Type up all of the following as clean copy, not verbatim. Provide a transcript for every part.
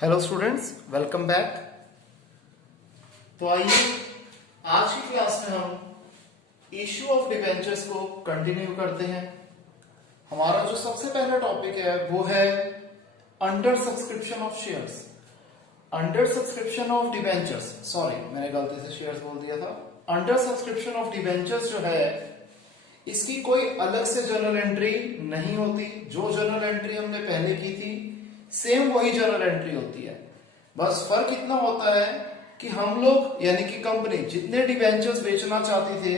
Hello students, welcome back. तो आइए आज की क्लास में हम इश्यू ऑफ डिबेंचर्स को कंटिन्यू करते हैं। हमारा जो सबसे पहला टॉपिक है वो है under subscription of shares. Under subscription of debentures, sorry मैंने गलती से शेयर्स बोल दिया था। अंडर सब्सक्रिप्शन ऑफ डिबेंचर्स जो है इसकी कोई अलग से जर्नल एंट्री नहीं होती। जो जर्नल एंट्री हमने पहले की थी सेम वही जर्नल एंट्री होती है। बस फर्क इतना होता है कि हम लोग यानी कि कंपनी जितने डिबेंचर्स बेचना चाहती थे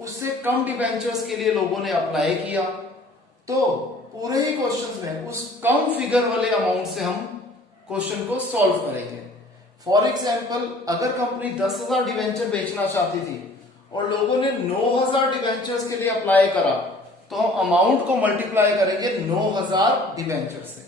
उससे कम डिबेंचर्स के लिए लोगों ने अप्लाई किया, तो पूरे ही क्वेश्चन में उस कम फिगर वाले अमाउंट से हम क्वेश्चन को सॉल्व करेंगे। फॉर एग्जाम्पल, अगर कंपनी 10,000 डिबेंचर बेचना चाहती थी और लोगों ने 9,000 डिबेंचर्स के लिए अप्लाई करा, तो हम अमाउंट को मल्टीप्लाई करेंगे 9,000 डिबेंचर से।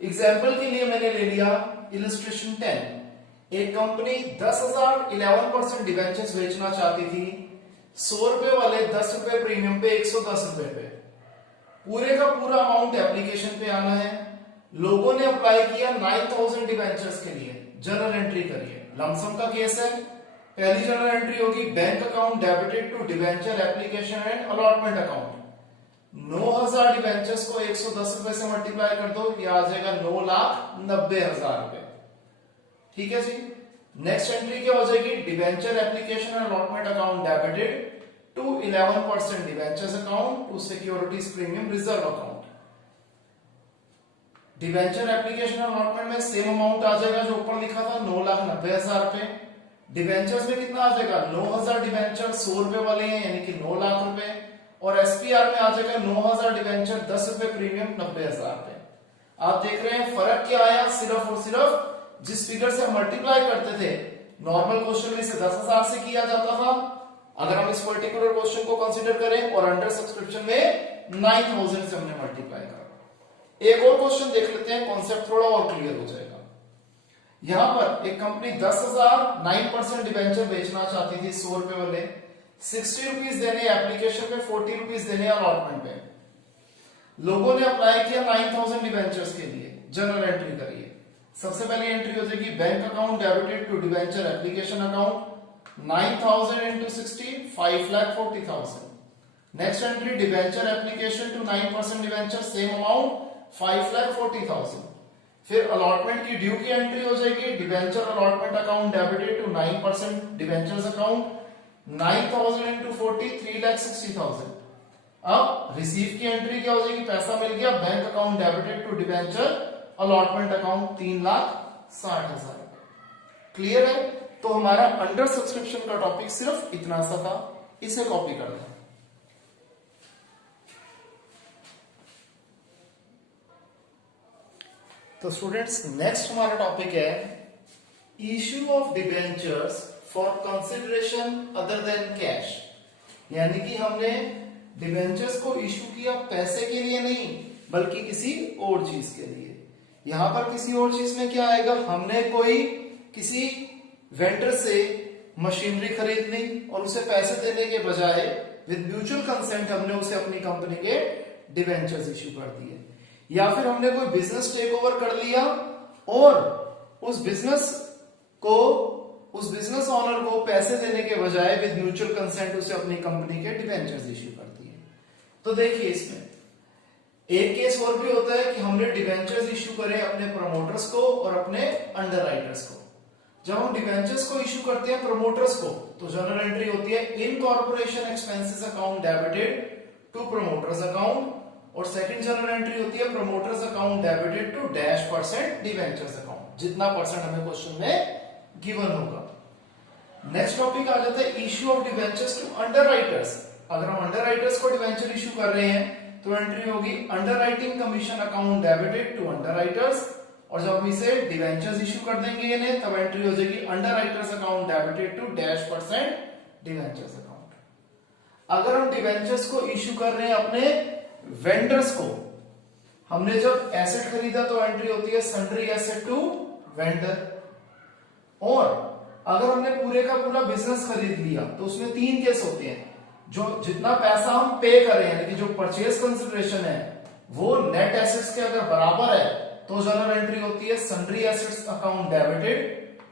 एग्जाम्पल के लिए मैंने ले लिया इलस्ट्रेशन 10। एक कंपनी 10,000 11% डिबेंचर्स बेचना चाहती थी, 100 रुपए वाले 10 रुपए प्रीमियम पे 110 रुपए पे। पूरे का पूरा अमाउंट एप्लीकेशन पे आना है। लोगों ने अप्लाई किया 9,000 डिबेंचर्स के लिए। जर्नल एंट्री करिए। लमसम का केस है। पहली जर्नल एंट्री होगी bank account debited to debenture application and allotment account. 9,000 debentures को 110 रुपए से मल्टीप्लाई कर दो, ये आ जाएगा 9,90,000 रुपए। ठीक है जी। नेक्स्ट एंट्री क्या हो जाएगी? Debenture application and allotment account debited to 11% debentures account to securities premium reserve account. Debenture application और अलॉटमेंट में सेम अमाउंट आ जाएगा जो ऊपर लिखा था 9,90,000 रुपए। डिबेंचर्स में कितना आ जाएगा? 9,000 डिबेंचर 100 रुपए वाले हैं यानी कि 9 लाख रुपए, और एसपीआर में आ जाएगा 9,000 डिबेंचर 10 रुपए प्रीमियम 90,000 रुपए। आप देख रहे हैं फर्क क्या आया? सिर्फ और सिर्फ जिस फिगर से हम मल्टीप्लाई करते थे नॉर्मल क्वेश्चन में से 10,000 से किया जाता था, अगर हम इस पर्टिकुलर क्वेश्चन को कंसीडर करें और अंडर सब्सक्रिप्शन में 9,000 से हमने मल्टीप्लाई करा। एक और क्वेश्चन देख लेते हैं, कॉन्सेप्ट थोड़ा और क्लियर हो जाएगा। यहां पर एक कंपनी 10,000 9% डिबेंचर बेचना चाहती थी 100 रुपए वाले, 60 रुपीज देने एप्लीकेशन पे, 40 रुपीज देने अलॉटमेंट पे। लोगों ने अप्लाई किया 9,000 डिबेंचर्स के लिए। जर्नल एंट्री करिए। सबसे पहली एंट्री हो जाएगी bank account debited to debenture application account 9,000 into 60 5,40,000। Next entry debenture application to 9% debenture same amount 5,40,000। फिर अलॉटमेंट की ड्यू की एंट्री हो जाएगी debenture allotment account debited to 9% debentures account 9,000 into 40 3,60,000। अब रिसीव की एंट्री क्या हो जाएगी? पैसा मिल गया bank account debited to debenture allotment account 3,60,000। Clear है? तो हमारा अंडर सब्सक्रिप्शन का टॉपिक सिर्फ इतना सा था। इसे कॉपी कर लें। तो स्टूडेंट्स, नेक्स्ट हमारा टॉपिक है issue of debentures for consideration other than cash. यानी कि हमने डिबेंचर्स को इश्यू किया पैसे के लिए नहीं बल्कि किसी और चीज के लिए। यहां पर किसी और चीज में क्या आएगा? हमने कोई किसी वेंडर से मशीनरी खरीद ली और उसे पैसे देने के बजाय विद म्यूचुअल कंसेंट हमने उसे अपनी कंपनी के डिबेंचर्स इश्यू कर दिए। या फिर हमने कोई बिजनेस टेक ओवर कर लिया और उस बिजनेस ऑनर को पैसे देने के बजाय विद म्यूचुअल कंसेंट उसे अपनी कंपनी के डिबेंचर्स इश्यू कर दिए। तो देखिए, इसमें एक केस और भी होता है कि हमने डिबेंचर्स इश्यू करे अपने प्रमोटर्स को और अपने अंडरराइटर्स को। जब हम डिबेंचर्स को इश्यू करते हैं प्रमोटर्स को, तो जर्नल एंट्री होती है incorporation expenses account debited to promoters account, और सेकंड जर्नल एंट्री होती है promoters account debited to %, debentures account, जितना परसेंट हमें क्वेश्चन में गिवन होगा। नेक्स्ट टॉपिक आ जाता है issue of debentures to underwriters. अगर हम अंडरराइटर्स को डिबेंचर इश्यू कर रहे हैं तो एंट्री होगी underwriting commission account debited to underwriters, और जब हम इसे डिबेंचर्स इश्यू कर देंगे इन्हें तब एंट्री हो जाएगी underwriters account debited to %, debentures account. अगर हम डिबेंचर्स को इश्यू कर रहे हैं अपने वेंडर्स को, हमने जब एसेट खरीदा तो एंट्री होती है सन्ड्री एसेट टू वेंडर, और अगर हमने पूरे का पूरा बिजनेस खरीद लिया तो उसमें 3 केस होते हैं। जो जितना पैसा हम पे करें यानी कि जो परचेज कंसिडरेशन है वो नेट एसेट्स के अगर बराबर है तो जनरल एंट्री होती है sundry assets account debited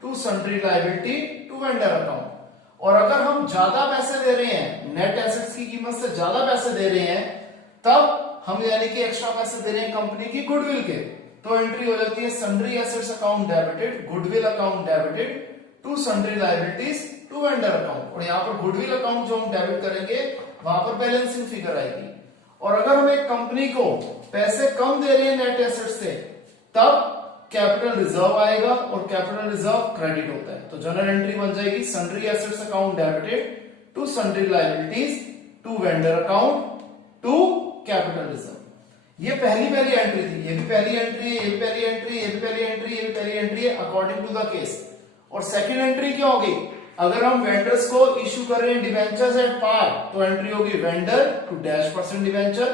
to sundry liability to vendor account. और अगर हम ज्यादा पैसे दे रहे हैं, नेट एसेट्स की कीमत से ज्यादा पैसे दे रहे हैं, तब हम यानी कि एक्स्ट्रा पैसे दे रहे हैं कंपनी की गुडविल के, तो एंट्री हो जाती है sundry assets account debited goodwill account debited to sundry liabilities to vendor account. और यहाँ पर गुडविल अकाउंट जो हम डेबिट करेंगे वहां पर बैलेंसिंग फिगर आएगी। और अगर हम एक कंपनी को पैसे कम दे रहे हैं नेट एसेट से, तब कैपिटल रिजर्व आएगा और कैपिटल रिजर्व क्रेडिट होता है। तो जनरल एंट्री बन जाएगी sundry assets account debited to sundry liabilities to vendor account to capital reserve. ये पहली एंट्री थी, ये भी पहली एंट्री है, ये भी पहली एंट्री, ये भी पहली एंट्री, ये भी पहली एंट्री है अकॉर्डिंग टू द केस। और सेकंड एंट्री क्या होगी? अगर हम वेंडर्स को इश्यू कर रहे हैं डिवेंचर्स एट पार, तो एंट्री होगी वेंडर टू -% डिवेंचर।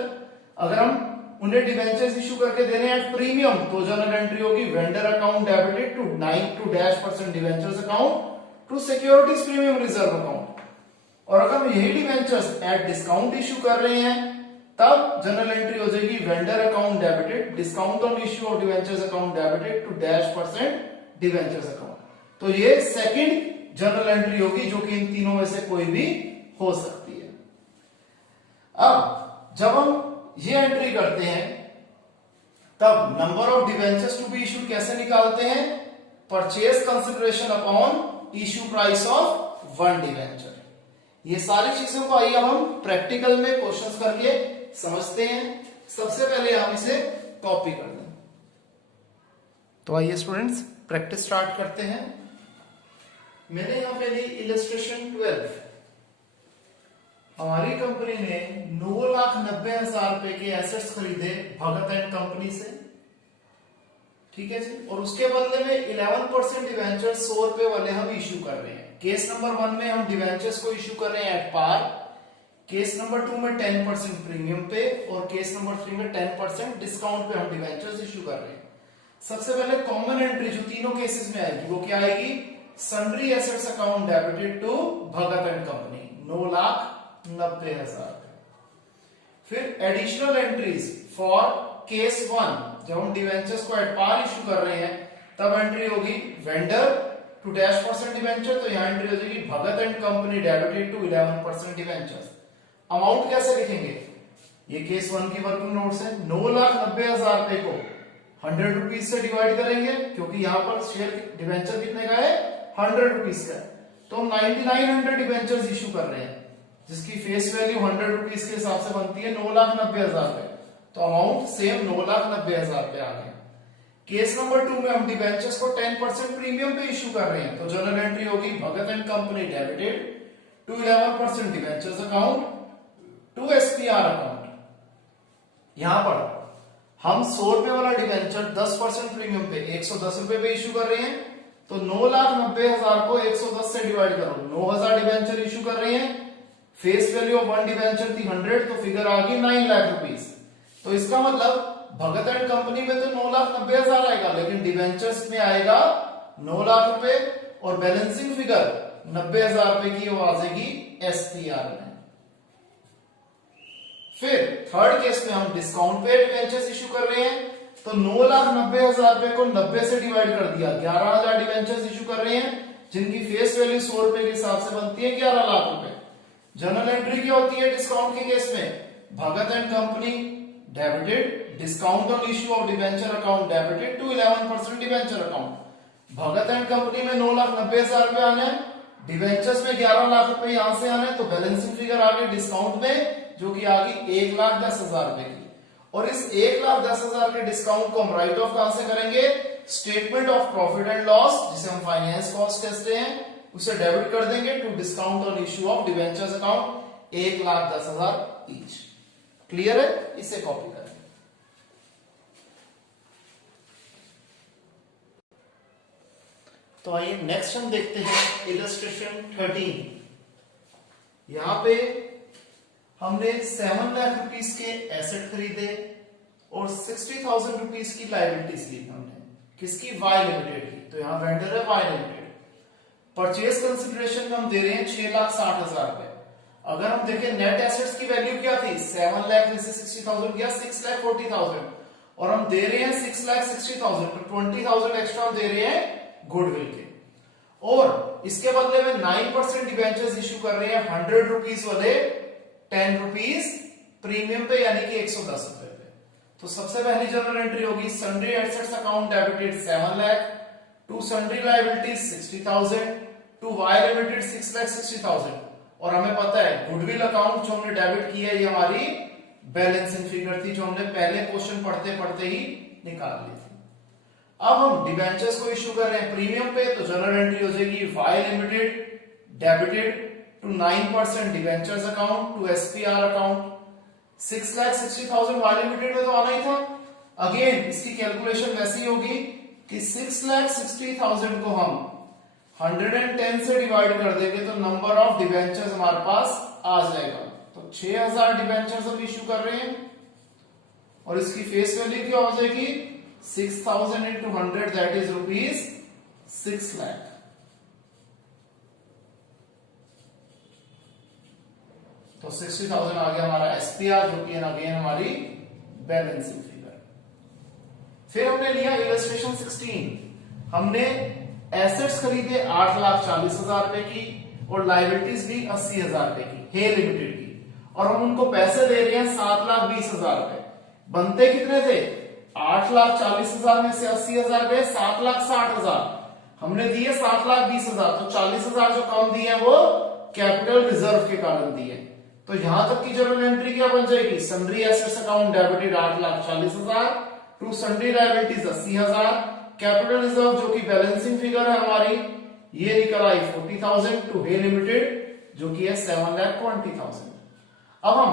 अगर हम उन्हें डिवेंचर्स इश्यू करके दे रहे हैं एट प्रीमियम, तो जनरल एंट्री होगी vendor account debited to -% debentures account to securities premium reserve account. और अगर हम यही डिवेंचर्स एट डिस्काउंट इश्यू कर रहे हैं, तब जनरल एंट्री हो जाएगी vendor account debited discount on issue of debentures account debited to -% debentures account. तो ये सेकंड जनरल एंट्री होगी, जो कि इन तीनों में से कोई भी हो सकती है। अब जब हम ये एंट्री करते हैं, तब number of debentures to be issued कैसे निकालते हैं? Purchase consideration upon issue price of 1 debenture. ये सारी चीजों को आइए हम प्रैक्टिकल में क्वेश्चंस करके समझते हैं। सबसे पहले हम इसे कॉपी कर दें। तो आइए स्टूडेंट्स प्रैक्टिस स्टार्ट करते हैं। मैंने यहां पे ली इलस्ट्रेशन 12। हमारी कंपनी ने 9,90,000 रुपए के एसेट्स खरीदे भगत एंड कंपनी से, ठीक है जी। और उसके बदले में 11% डिवेंचर 100 रुपए वाले हम इश्यू कर रहे हैं। केस नंबर 1 में हम डिवेंचर्स को इश्यू कर रहे हैं एट पार, केस नंबर 2 में 10% प्रीमियम पे, और केस नंबर 3 में 10% डिस्काउंट पे हम डिवेंचर्स इश्यू कर रहे हैं। सबसे पहले कॉमन एंट्री जो तीनों केसेस में आएगी वो क्या आएगी? Sundry assets account debited to Bhagat and company 9,90,000। फिर एडिशनल एंट्रीज फॉर केस 1, जब हम डिवेंचर्स को एट पार इश्यू कर रहे हैं, तब एंट्री होगी वेंडर टू -% डिवेंचर, तो यहां एंट्री हो जाएगी Bhagat and company debited to 11% debentures. Amount कैसे लिखेंगे? ये केस 1 की वर्किंग नोट्स है। 9,90,000 रुपए को 100 रुपीज से डिवाइड करेंगे, क्योंकि यहां पर शेयर डिवेंचर कितने का है? 100 रुपीज का। तो हम 9900 डिवेंचर्स इश्यू कर रहे हैं, जिसकी फेस वैल्यू 100 रुपीज के हिसाब से बनती है 9,90,000 रुपए। तो अमाउंट सेम 9,90,000 रुपए आ गया। केस नंबर 2 में हम डिवेंचर्स को 10% प्रीमियम पे इश्यू कर रहे हैं, तो जनरल एंट्री होगी Bhagat and company debited to 11% debentures account to SPR account. यहां पर हम 100 रुपए वाला डिवेंचर 10% प्रीमियम पे 110 रुपए पे इश्यू कर रहे हैं, तो 9,90,000 को 110 से डिवाइड करो, 9,000 डिवेंचर इश्यू कर रहे हैं, फेस वैल्यू ऑफ 1 डिवेंचर थी 100, तो फिगर आ गई 9 लाख रुपीस। तो इसका मतलब भगत एंड कंपनी में तो 9,90,000 आएगा, लेकिन डिवेंचर्स में आएगा 9 लाख रुपए, और बैलेंसिंग फिगर 90,000 रुपए की वो आ जाएगी SPR में। फिर थर्ड केस में हम डिस्काउंट पे डिवेंचर्स इश्यू कर रहे हैं, तो 9,90,000 रुपए को 90 से डिवाइड कर दिया, 11,000 डिवेंचर्स इश्यू कर रहे हैं, जिनकी फेस वैल्यू 100 रुपए के हिसाब से बनती है 11 लाख रुपए। जनरल एंट्री क्या होती है डिस्काउंट के केस में? Bhagat and company debited discount on issue of debenture account debited to 11% debenture account. Bhagat and company में 9,90,000 रुपए आने हैं, डिवेंचर्स में 11 लाख रुपए यहां से आने, तो बैलेंसिंग फिगर आ गई डिस्काउंट में, जो कि आ गई 1,10,000 रुपए की। और इस 1,10,000 के डिस्काउंट को हम राइट ऑफ कहां से करेंगे? Statement of profit and loss, जिसे हम फाइनेंस कॉस्ट कहते हैं, उसे डेबिट कर देंगे to discount on issue of debentures account 1,10,000 each. Clear है? इसे कॉपी करें। तो आइए नेक्स्ट हम देखते हैं इलस्ट्रेशन 13। यहां पे हमने 7 लाख रुपीस के एसेट खरीदे और 60,000 रुपीस की लायबिलिटीज ली हमने, किसकी? वाई लिमिटेड की। तो यहां वेंडर है वाई लिमिटेड। परचेज कंसिडरेशन में हम दे रहे हैं 6,60,000 रुपए। अगर हम देखें नेट एसेट्स की वैल्यू क्या थी? 7 लाख में से 60,000 गया 6,40,000, और हम दे रहे हैं 6,60,000, तो 20,000 एक्स्ट्रा हम दे रहे हैं गुडविल के। और इसके बदले में 9% डिबेंचर्स इश्यू कर रहे हैं 100 रुपीज वाले 10 रुपीज प्रीमियम पे, यानी कि 110 रुपए पे। तो सबसे पहली जनरल एंट्री होगी sundry assets account debited 7 lakh, to sundry liabilities 60,000, to Y limited 6,60,000। और हमें पता है गुडविल अकाउंट जो हमने डेबिट किया है ये हमारी बैलेंसिंग फिगर थी, जो हमने पहले क्वेश्चन पढ़ते पढ़ते ही निकाल ली थी। अब हम डिबेंचर्स को इश्यू कर रहे हैं प्रीमियम पे, तो जनरल एंट्री हो जाएगी Y limited debited to 9% debentures account to SPR account 6,60,000 Y limited में तो आना ही था। अगेन इसकी कैलकुलेशन वैसी होगी कि 6,60,000 को हम 110 से डिवाइड कर देंगे तो नंबर ऑफ डिबेंचर्स हमारे पास आ जाएगा। तो 6,000 डिबेंचर्स हम इश्यू कर रहे हैं और इसकी फेस वैल्यू क्या हो जाएगी 6,000 into 100 that is rupees 6 lakh। तो 60,000 आ गया हमारा एसपीआर, जो कि अगेन हमारी बैलेंसिंग फिगर। फिर हमने लिया इलस्ट्रेशन 16। हमने एसेट्स खरीदे 8,40,000 रुपए की और लायबिलिटीज भी 80,000 रुपए की हे लिमिटेड की, और हम उनको पैसे दे रहे हैं 7,20,000 रुपए। बनते कितने थे 8,40,000 में से 80,000 गए 7,60,000। हमने दिए 7,20,000, तो 40,000 जो कम दिए वो कैपिटल रिजर्व के कारण दिए। तो यहां तक की जनरल एंट्री क्या बन जाएगी sundry assets account debited 8,40,000 to sundry liabilities 80,000, capital reserve जो कि बैलेंसिंग फिगर है हमारी ये निकल आई 40,000 टू हे लिमिटेड जो कि है 7,20,000। अब हम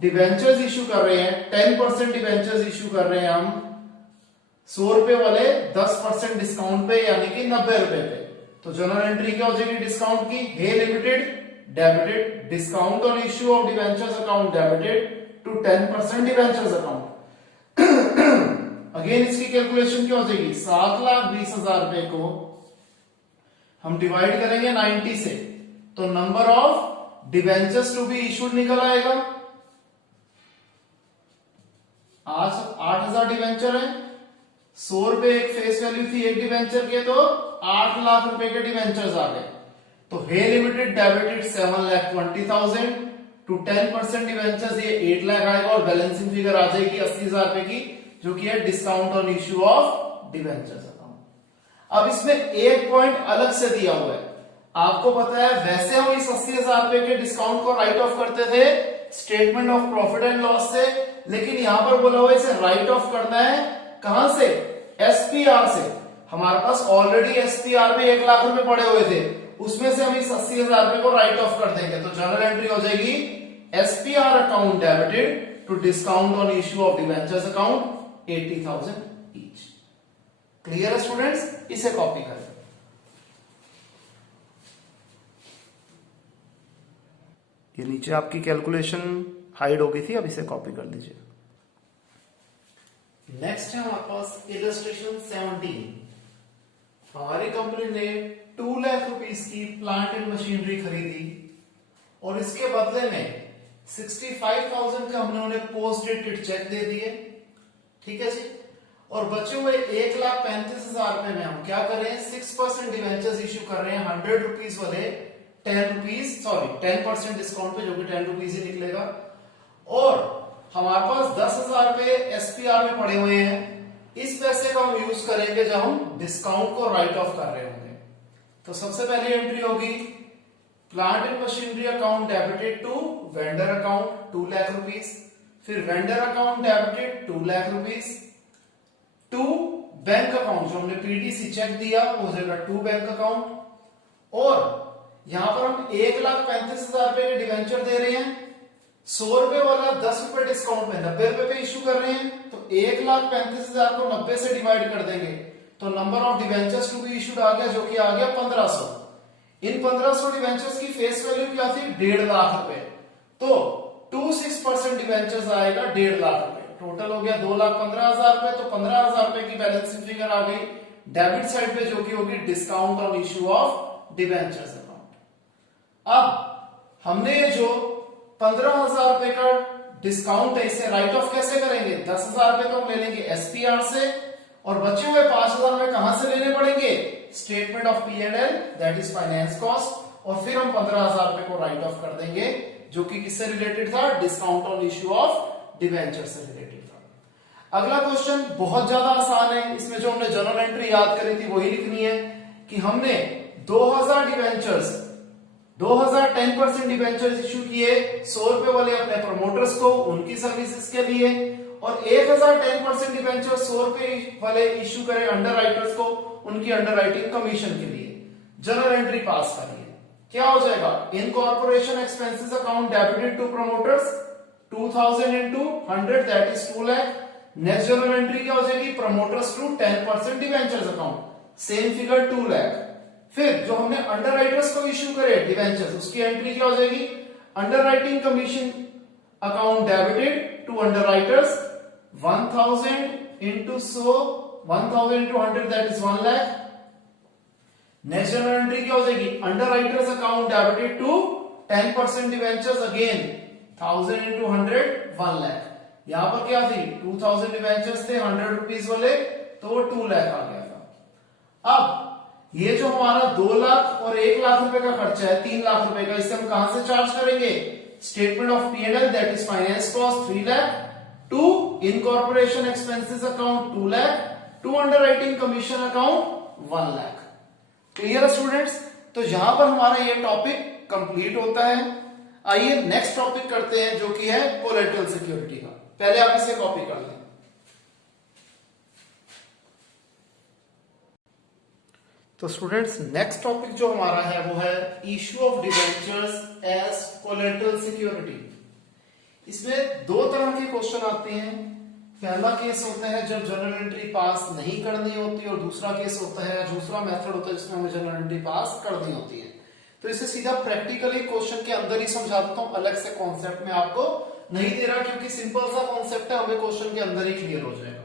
डिबेंचर्स इश्यू कर रहे हैं 10% डिबेंचर्स इश्यू कर रहे हैं हम 100 रुपए वाले 10% डिस्काउंट पे, यानी कि 90 रुपए पे। तो जनरल एंट्री क्या हो जाएगी डिस्काउंट की हे limited debited discount on issue of debentures account debited to 10% debentures account. Again इसकी कैलकुलेशन क्या हो जाएगी 7,20,000 रुपए को हम डिवाइड करेंगे 90 से, तो number of debentures to be issued निकल आएगा। आज 8,000 डिबेंचर है, 100 रुपए एक फेस वैल्यू थी एक डिबेंचर के, तो 8 लाख रुपए के डिबेंचर्स आ गए। तो हे लिमिटेड डेबिटेड 7,20,000 टू 10% डिबेंचर्स ये 8 लाख आएगा और बैलेंसिंग फिगर आ जाएगी 80,000 रुपए की, जो कि है discount on issue of debentures account. अब इसमें एक पॉइंट अलग से दिया हुआ है, आपको पता है वैसे हम इस 80,000 रुपए के डिस्काउंट को राइट ऑफ करते थे statement of profit and loss से, लेकिन यहां पर बोला हुआ इसे राइट ऑफ करना है कहां से एसपीआर से। हमारे पास ऑलरेडी एसपीआर में 1 लाख रुपए पड़े हुए थे, उसमें से हम इस 80,000 रुपए को राइट ऑफ कर देंगे। तो जनरल एंट्री हो जाएगी SPR account debited to discount on issue of debentures account 80,000 each. Clear है स्टूडेंट्स, इसे कॉपी करें। ये नीचे आपकी कैलकुलेशन हाइड हो गई थी, अब इसे कॉपी कर दीजिए। नेक्स्ट है हमारे पास इलस्ट्रेशन 17। हमारी कंपनी ने 2 लाख रुपीस की प्लांट एंड मशीनरी खरीदी और इसके बदले में 65,000 का हमने उन्हें पोस्ट डेटेड चेक दे दिए, ठीक है जी। और बचे हुए 1,35,000 रुपए में हम क्या कर रहे हैं 6% डिवेंचर्स इश्यू कर रहे हैं 100 रुपीज वाले 10% डिस्काउंट पे, जो कि 10 रुपीज ही निकलेगा। और हमारे पास 10,000 रुपए एसपीआर में पड़े हुए हैं, इस पैसे का हम यूज करेंगे जब हम डिस्काउंट को राइट ऑफ कर रहे होंगे। तो सबसे पहली एंट्री होगी plant and machinery account debited to vendor account 2 lakh rupees, फिर vendor account debited 2 lakh rupees to bank account, जो हमने पीडीसी चेक दिया वो हो जाएगा 2 बैंक अकाउंट। और यहां पर हम 1,35,000 रुपए के डिवेंचर दे रहे हैं, 100 रुपए वाला 10 रुपए डिस्काउंट में 90 रुपए पे इश्यू कर रहे हैं, तो 1,35,000 को 90 से डिवाइड कर देंगे तो number of debentures to be issued आ गया, जो कि आ गया 1,500। इन 1,500 डिवेंचर्स की फेस वैल्यू क्या थी 1.5 लाख रुपए, तो 26% डिवेंचर्स आएगा 1.5 लाख रुपए, टोटल हो गया 2,15,000 रुपए। तो 15,000 रुपए की बैलेंसिंग फिगर आ गई डेबिट साइड पे, जो कि होगी discount on issue of debentures account. अब हमने ये जो 15,000 रुपए का डिस्काउंट है इसे राइट ऑफ कैसे करेंगे, 10,000 रुपए तो हम ले लेंगे एसपीआर से, और बचे हुए 5,000 रुपए कहां से लेने पड़ेंगे, statement of P and L that is finance cost, और फिर हम 15,000 रुपए को राइट ऑफ कर देंगे जो कि किससे रिलेटेड था, discount on issue of debenture से रिलेटेड था। अगला क्वेश्चन बहुत ज्यादा आसान है, इसमें जो हमने जर्नल एंट्री याद करी थी वही लिखनी है कि हमने 2000 डिवेंचर्स 2000 10% डिवेंचर्स इश्यू किए 100 रुपए वाले अपने प्रमोटर्स को उनकी सर्विसेज के लिए, और 1000 10% डिवेंचर्स 100 रुपए वाले इश्यू करे अंडर राइटर्स को उनकी अंडर राइटिंग कमीशन के लिए। जर्नल एंट्री पास करिए, क्या हो जाएगा, incorporation expenses account debited to promoters 2000 into 100 that is 2 lakh. Next journal entry क्या हो जाएगी, promoters to 10% debentures account, same figure 2 lakh. फिर जो हमने अंडर राइटर्स को इश्यू करे डिवेंचर्स उसकी एंट्री क्या हो जाएगी, underwriting commission account debited to underwriters 1000 into 100 1000 into 100 that is 1 lakh. Next journal entry क्या हो जाएगी, under writers account debited to 10% debentures again 1000 into 100 1 lakh. यहां पर क्या थी 2000 डिवेंचर्स थे 100 रुपीज वाले तो 2 लाख आ गया था। अब ये जो हमारा 2 लाख और 1 लाख रुपए का खर्चा है 3 लाख रुपए का, इसे हम कहां से चार्ज करेंगे, statement of P and L that is finance cost 3 lakh to incorporation expenses account 2 lakh to underwriting commission account 1 lakh. Clear है स्टूडेंट्स, तो यहां पर हमारा ये टॉपिक कंप्लीट होता है। आइए नेक्स्ट टॉपिक करते हैं जो कि है कोलेटरल सिक्योरिटी का। पहले आप इसे कॉपी कर लें। तो स्टूडेंट्स नेक्स्ट टॉपिक जो हमारा है वो है issue of debentures as collateral security. इसमें दो तरह के क्वेश्चन आते हैं। पहला केस होता है जब जर्नल एंट्री पास नहीं करनी होती, और दूसरा केस होता है, दूसरा मेथड होता है जिसमें हमें जर्नल एंट्री पास करनी होती है। तो इसे सीधा प्रैक्टिकली क्वेश्चन के अंदर ही समझा देता हूं, अलग से कॉन्सेप्ट में आपको नहीं दे रहा क्योंकि सिंपल सा कॉन्सेप्ट है, हमें क्वेश्चन के अंदर ही क्लियर हो जाएगा।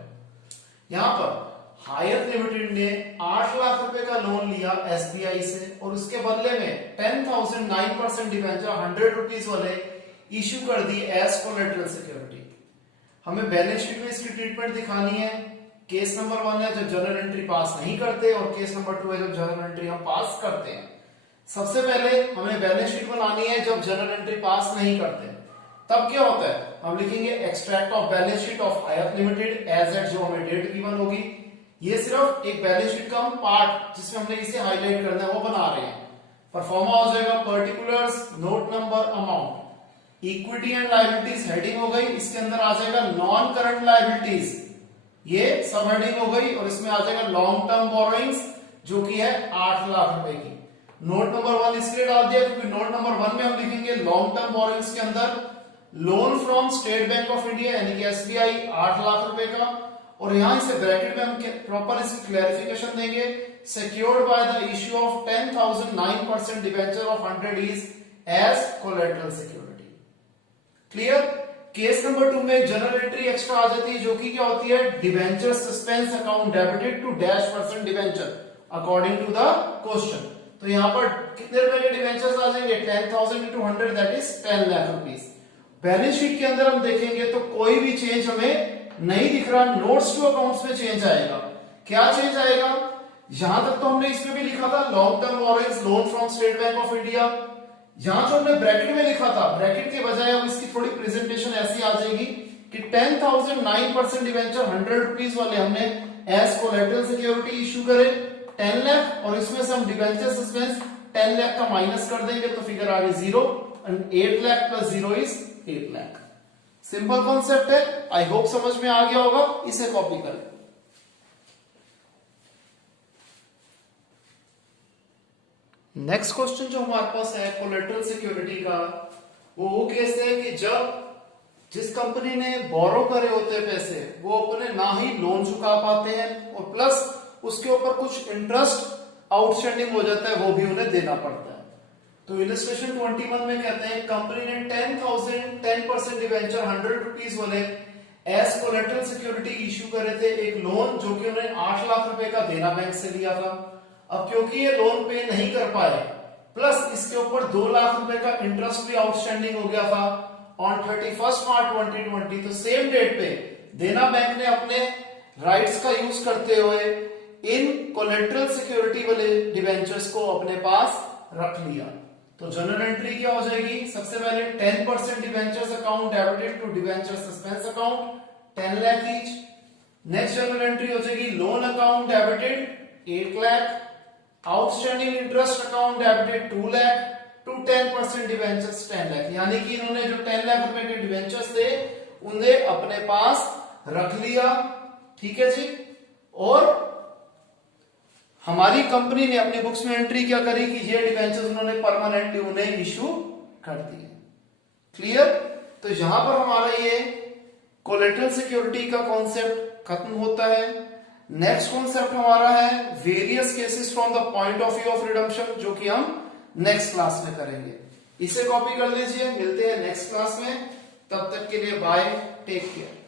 यहां पर हायर लिमिटेड ने 8 लाख रुपए का लोन लिया एसबीआई से, और उसके बदले में 10,000 9% डिवेंचर 100 रुपीज वाले इश्यू कर दी एज कोलेटरल सिक्योरिटी। हमें बैलेंस शीट में इसकी ट्रीटमेंट दिखानी है। केस नंबर 1 है जब जर्नल एंट्री पास नहीं करते, और केस नंबर 2 है जब जर्नल एंट्री हम पास करते हैं। सबसे पहले हमें बैलेंस शीट बनानी है जब जर्नल एंट्री पास नहीं करते, तब क्या होता है, हम लिखेंगे extract of balance sheet of Hire limited as at, जो हमें डेट गिवन होगी। ये सिर्फ एक बैलेंस शीट का हम पार्ट जिसमें हमने इसे हाईलाइट करना है वो बना रहे हैं। परफॉर्मा हो जाएगा particulars, note number, amount, equity and liabilities heading हो गई, इसके अंदर आ जाएगा नॉन करंट लायबिलिटीज, ये सब हेडिंग हो गई, और इसमें आ जाएगा लॉन्ग टर्म बोरोइंग्स जो कि है 8 लाख रुपए की। नोट नंबर 1 इसलिए डाल दिया क्योंकि नोट नंबर 1 में हम लिखेंगे लॉन्ग टर्म बोरोइंग्स के अंदर loan from state bank of India यानी कि एसबीआई 8 लाख रुपए का, और यहां इसे ब्रैकेट में हम प्रॉपर इसकी क्लैरिफिकेशन देंगे, secured by the issue of 10,000 9% debenture of 100 is as collateral security. Clear. Case number 2 में जनरल एंट्री एक्स्ट्रा आ जाती है जो कि क्या होती है, debenture suspense account debited to -% debenture according to the question. तो यहां पर कितने रुपए के डिवेंचर्स आ जाएंगे, 10,000 into 100 that is 10 lakh rupees. Balance sheet के अंदर हम देखेंगे तो कोई भी चेंज हमें नहीं दिख रहा, नोट्स टू अकाउंट्स में चेंज आएगा। क्या चेंज आएगा, यहां तक तो हमने इसमें भी लिखा था long term borrowings loan from state bank of India, यहां जो हमने ब्रैकेट में लिखा था, ब्रैकेट के बजाय अब इसकी थोड़ी प्रेजेंटेशन ऐसी आ जाएगी कि 10,000 9% डिवेंचर 100 रुपीज वाले हमने एज कोलेटरल सिक्योरिटी इशू करे 10 लाख, और इसमें से हम डिवेंचर सस्पेंस 10 लाख का माइनस कर देंगे तो फिगर आ गई 0, and 8 lakh plus 0 is 8 lakh. Simple concept है, आई होप समझ में आ गया होगा। इसे कॉपी करें। नेक्स्ट क्वेश्चन जो हमारे पास है कोलेटरल सिक्योरिटी का, वो केस है कि जब जिस कंपनी ने बोरो करे होते हैं पैसे, वो अपने ना ही लोन चुका पाते हैं और प्लस उसके ऊपर कुछ इंटरेस्ट आउटस्टैंडिंग हो जाता है, वो भी उन्हें देना पड़ता है। तो इलस्ट्रेशन 21 में कहते हैं कंपनी ने 10,000 10% डिवेंचर 100 रुपीज वाले एज कोलेटरल सिक्योरिटी इश्यू करे थे, एक लोन जो कि उन्हें 8 लाख रुपए का देना बैंक से लिया था। अब क्योंकि ये लोन पे नहीं कर पाए, प्लस इसके ऊपर 2 लाख रुपए का इंटरेस्ट भी आउटस्टैंडिंग हो गया था, ऑन 31 मार्च 2020, तो सेम डेट पे देना बैंक ने अपने राइट्स का यूज करते हुए इन कोलेटरल सिक्योरिटी वाले डिवेंचर्स को अपने पास रख लिया। तो जनरल एंट्री क्या हो जाएगी, सबसे पहले 10% debentures account debited to debenture suspense account 10 lakh each. Next general entry हो जाएगी loan account debited 8 lakh, outstanding interest account debited 2 lakh to 10% debentures 10 lakh. यानी कि इन्होंने जो 10 लाख रुपए के डिवेंचर्स थे उन्हें अपने पास रख लिया, ठीक है जी। और हमारी कंपनी ने अपनी बुक्स में एंट्री क्या करी कि ये डिवेंचर्स उन्होंने परमानेंटली उन्हें इशू कर दिए। क्लियर। तो यहां पर हमारा ये कोलेटरल सिक्योरिटी का कॉन्सेप्ट खत्म होता है। नेक्स्ट कॉन्सेप्ट हमारा है various cases from the point of view of redemption, जो कि हम नेक्स्ट क्लास में करेंगे। इसे कॉपी कर लीजिए, मिलते हैं नेक्स्ट क्लास में। तब तक के लिए बाय, टेक केयर।